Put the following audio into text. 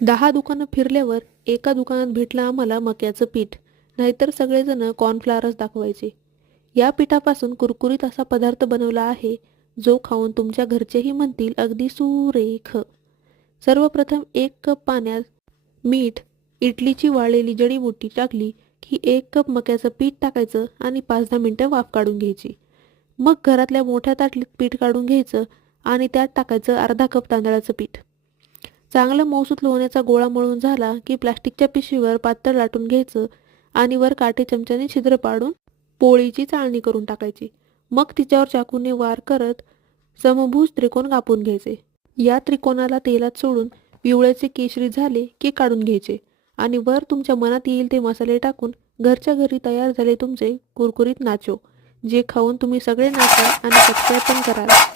10 दुकानं फिरल्यावर एका दुकानात भेटलं आम्हाला मक्याचं पीठ, नाहीतर सगळेजण कॉर्नफ्लॉवरच दाखवायचे. या पिठापासून कुरकुरीत असा पदार्थ बनवला आहे, जो खाऊन तुमच्या घरचेही म्हणतील अगदी सुरेख. सर्वप्रथम 1 कप पाण्यात मीठ, इडलीची वाळलेली जडीबुटी टाकली की 1 कप मक्याचं पीठ टाकायचं आणि 5-10 मिनिटं वाफ काढून घ्यायची. मग घरातल्या मोठ्या ताटलीत पीठ काढून घ्यायचं आणि त्यात टाकायचं अर्धा कप तांदळाचं पीठ. चांगलं मऊसूत लोण्याचा गोळा मळून झाला की प्लास्टिकच्या पिशवीवर पातळ लाटून घ्यायचं आणि वर काटे चमच्याने छिद्र पाडून पोळीची चाळणी करून टाकायची. मग तिच्यावर चाकूने वार करत समभुज त्रिकोण कापून घ्यायचे. या त्रिकोणाला तेलात सोडून पिवळ्याचे केशरी झाले की काढून घ्यायचे आणि वर तुमच्या मनात येईल ते मसाले टाकून घरच्या घरी तयार झाले तुमचे कुरकुरीत नाचो, जे खाऊन तुम्ही सगळे नाचाल आणि सबस्क्राईब पण कराल.